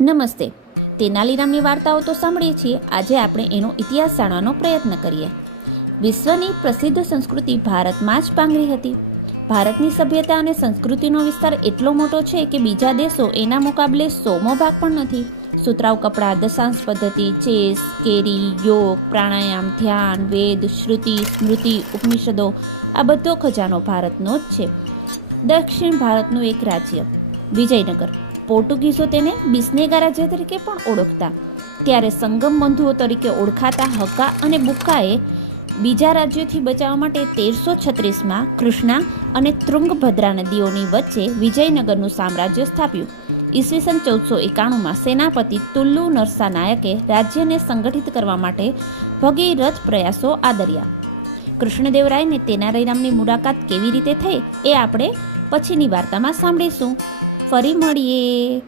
નમસ્તે. તેનાલીરામની વાર્તાઓ તો સાંભળીએ છીએ. આજે આપણે એનો ઇતિહાસ જાણવાનો પ્રયત્ન કરીએ. વિશ્વની પ્રસિદ્ધ સંસ્કૃતિ ભારતમાં જ પાંગરી હતી. ભારતની સભ્યતા અને સંસ્કૃતિનો વિસ્તાર એટલો મોટો છે કે બીજા દેશો એના મુકાબલે 100મો ભાગ પણ નથી. સુતરાઉ કપડાં, દશાંશ પદ્ધતિ, ચેસ, કેરી, યોગ, પ્રાણાયામ, ધ્યાન, વેદ, શ્રુતિ, સ્મૃતિ, ઉપનિષદો, આ બધો ખજાનો ભારતનો જ છે. દક્ષિણ ભારતનું એક રાજ્ય વિજયનગર. પોર્ટુગીઝો તેને બિસ્નેગા રાજ્ય તરીકે પણ ઓળખતા. ત્યારે સંગમ બંધુઓ તરીકે ઓળખાતા હક્કા અને બુક્કાએ બીજા રાજ્યોથી બચાવવા માટે 1336માં કૃષ્ણા અને તુંગભદ્રા નદીઓની વચ્ચે વિજયનગરનું સામ્રાજ્ય સ્થાપ્યું. ઈસવીસન 1491માં સેનાપતિ તુલ્લુ નરસા નાયકે રાજ્યને સંગઠિત કરવા માટે ભગીરથ પ્રયાસો આદર્યા. કૃષ્ણદેવરાયને તેનાલીરામની મુલાકાત કેવી રીતે થઈ એ આપણે પછીની વાર્તામાં સાંભળીશું. ફરી મળીએ.